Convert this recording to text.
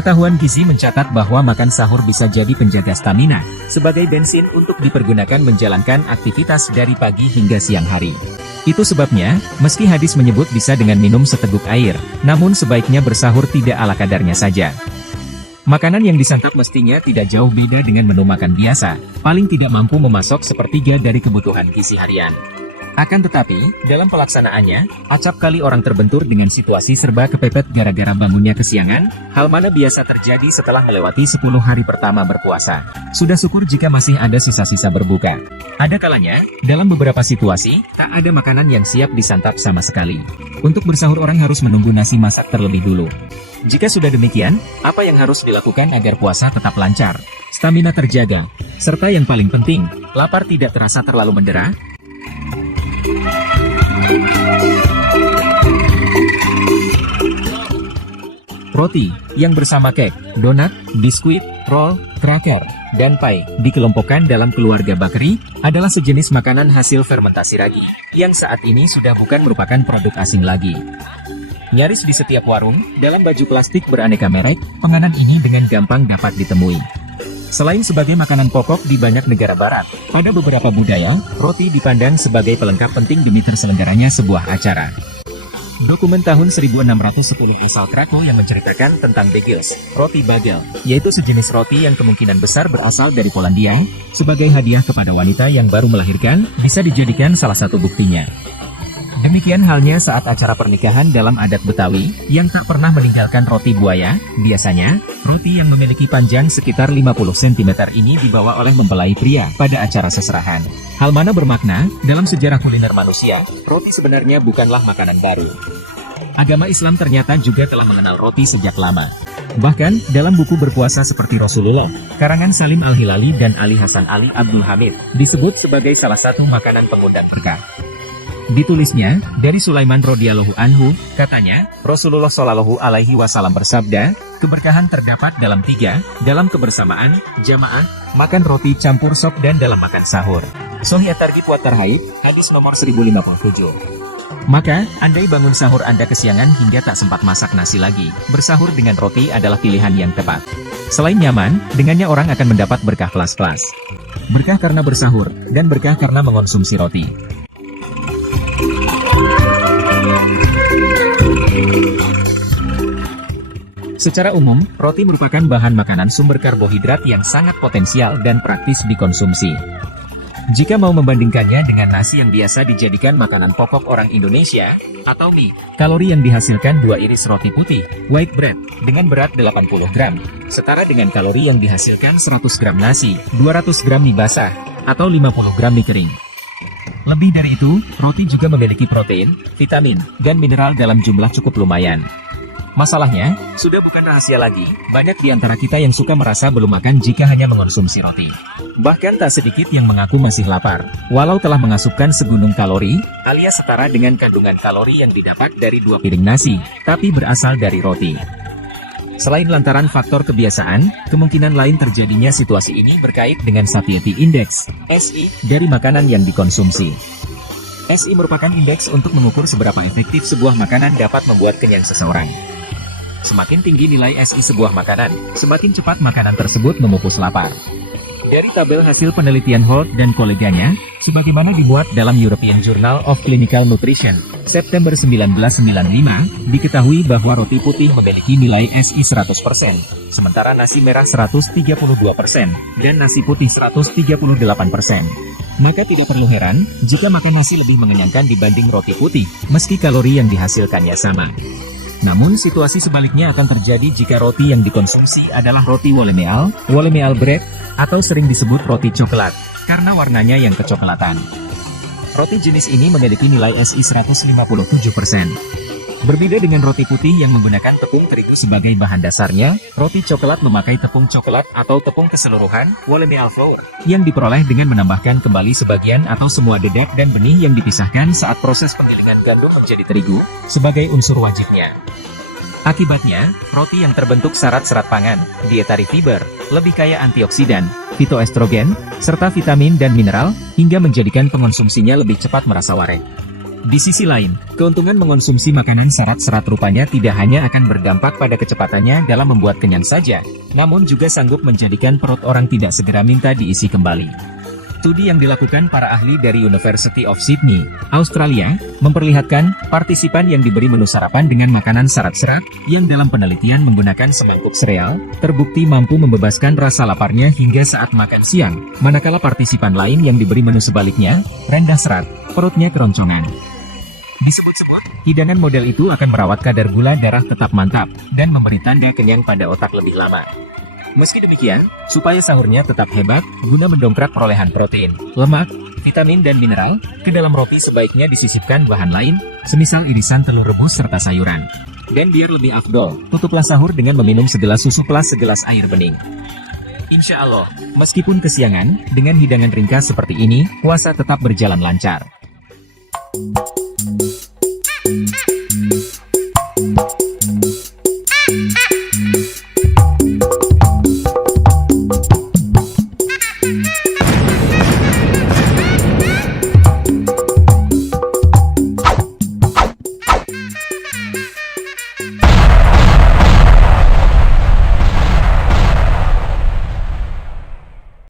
Pengetahuan gizi mencatat bahwa makan sahur bisa jadi penjaga stamina, sebagai bensin untuk dipergunakan menjalankan aktivitas dari pagi hingga siang hari. Itu sebabnya, meski hadis menyebut bisa dengan minum seteguk air, namun sebaiknya bersahur tidak ala kadarnya saja. Makanan yang disantap mestinya tidak jauh beda dengan menu makan biasa, paling tidak mampu memasok sepertiga dari kebutuhan gizi harian. Akan tetapi, dalam pelaksanaannya, acap kali orang terbentur dengan situasi serba kepepet gara-gara bangunnya kesiangan, hal mana biasa terjadi setelah melewati 10 hari pertama berpuasa. Sudah syukur jika masih ada sisa-sisa berbuka. Ada kalanya, dalam beberapa situasi, tak ada makanan yang siap disantap sama sekali. Untuk bersahur orang harus menunggu nasi masak terlebih dulu. Jika sudah demikian, apa yang harus dilakukan agar puasa tetap lancar, stamina terjaga, serta yang paling penting, lapar tidak terasa terlalu mendera? Roti, yang bersama kek, donat, biskuit, roll, cracker, dan pie, dikelompokkan dalam keluarga bakery, adalah sejenis makanan hasil fermentasi ragi, yang saat ini sudah bukan merupakan produk asing lagi. Nyaris di setiap warung, dalam baju plastik beraneka merek, penganan ini dengan gampang dapat ditemui. Selain sebagai makanan pokok di banyak negara barat, pada beberapa budaya, roti dipandang sebagai pelengkap penting demi terselenggaranya sebuah acara. Dokumen tahun 1610 asal Krakow yang menceritakan tentang bagels, roti bagel, yaitu sejenis roti yang kemungkinan besar berasal dari Polandia, sebagai hadiah kepada wanita yang baru melahirkan, bisa dijadikan salah satu buktinya. Demikian halnya saat acara pernikahan dalam adat Betawi, yang tak pernah meninggalkan roti buaya. Biasanya, roti yang memiliki panjang sekitar 50 cm ini dibawa oleh mempelai pria pada acara seserahan. Hal mana bermakna, dalam sejarah kuliner manusia, roti sebenarnya bukanlah makanan baru. Agama Islam ternyata juga telah mengenal roti sejak lama. Bahkan, dalam buku berpuasa seperti Rasulullah, karangan Salim Al-Hilali dan Ali Hasan Ali Abdul Hamid, disebut sebagai salah satu makanan pengundang berkah. Ditulisnya, dari Sulaiman radhiyallahu anhu, katanya, Rasulullah Shallallahu alaihi wasallam bersabda, keberkahan terdapat dalam 3, dalam kebersamaan, jamaah, makan roti campur sop dan dalam makan sahur. Sahih At-Targhib wa Tarhaib, hadis nomor 1057. Maka, andai bangun sahur Anda kesiangan hingga tak sempat masak nasi lagi, bersahur dengan roti adalah pilihan yang tepat. Selain nyaman, dengannya orang akan mendapat berkah kelas-kelas. Berkah karena bersahur, dan berkah karena mengonsumsi roti. Secara umum, roti merupakan bahan makanan sumber karbohidrat yang sangat potensial dan praktis dikonsumsi. Jika mau membandingkannya dengan nasi yang biasa dijadikan makanan pokok orang Indonesia, atau mie, kalori yang dihasilkan 2 iris roti putih, white bread, dengan berat 80 gram, setara dengan kalori yang dihasilkan 100 gram nasi, 200 gram mie basah, atau 50 gram mie kering. Lebih dari itu, roti juga memiliki protein, vitamin, dan mineral dalam jumlah cukup lumayan. Masalahnya, sudah bukan rahasia lagi, banyak di antara kita yang suka merasa belum makan jika hanya mengonsumsi roti. Bahkan tak sedikit yang mengaku masih lapar, walau telah mengasupkan segunung kalori, alias setara dengan kandungan kalori yang didapat dari 2 piring nasi, tapi berasal dari roti. Selain lantaran faktor kebiasaan, kemungkinan lain terjadinya situasi ini berkait dengan Satiety Index, SI, dari makanan yang dikonsumsi. SI merupakan indeks untuk mengukur seberapa efektif sebuah makanan dapat membuat kenyang seseorang. Semakin tinggi nilai SI sebuah makanan, semakin cepat makanan tersebut memupus lapar. Dari tabel hasil penelitian Holt dan koleganya, sebagaimana dimuat dalam European Journal of Clinical Nutrition, September 1995, diketahui bahwa roti putih memiliki nilai SI 100%, sementara nasi merah 132%, dan nasi putih 138%. Maka tidak perlu heran, jika makan nasi lebih mengenyangkan dibanding roti putih, meski kalori yang dihasilkannya sama. Namun situasi sebaliknya akan terjadi jika roti yang dikonsumsi adalah roti wholemeal bread, atau sering disebut roti coklat, karena warnanya yang kecoklatan. Roti jenis ini memiliki nilai SI 157%. Berbeda dengan roti putih yang menggunakan tepung terigu sebagai bahan dasarnya, roti coklat memakai tepung coklat atau tepung keseluruhan, wholemeal flour, yang diperoleh dengan menambahkan kembali sebagian atau semua dedek dan benih yang dipisahkan saat proses penggilingan gandum menjadi terigu, sebagai unsur wajibnya. Akibatnya, roti yang terbentuk syarat serat pangan, dietary fiber, lebih kaya antioksidan, fitoestrogen, serta vitamin dan mineral, hingga menjadikan pengonsumsinya lebih cepat merasa wareg. Di sisi lain, keuntungan mengonsumsi makanan syarat serat rupanya tidak hanya akan berdampak pada kecepatannya dalam membuat kenyang saja, namun juga sanggup menjadikan perut orang tidak segera minta diisi kembali. Studi yang dilakukan para ahli dari University of Sydney, Australia, memperlihatkan partisipan yang diberi menu sarapan dengan makanan syarat serat, yang dalam penelitian menggunakan semangkuk sereal, terbukti mampu membebaskan rasa laparnya hingga saat makan siang, manakala partisipan lain yang diberi menu sebaliknya, rendah serat, perutnya keroncongan. Disebut-sebut, hidangan model itu akan merawat kadar gula darah tetap mantap, dan memberi tanda kenyang pada otak lebih lama. Meski demikian, supaya sahurnya tetap hebat, guna mendongkrak perolehan protein, lemak, vitamin dan mineral, ke dalam roti sebaiknya disisipkan bahan lain, semisal irisan telur rebus serta sayuran. Dan biar lebih afdol, tutuplah sahur dengan meminum segelas susu plus segelas air bening. Insya Allah, meskipun kesiangan, dengan hidangan ringkas seperti ini, puasa tetap berjalan lancar.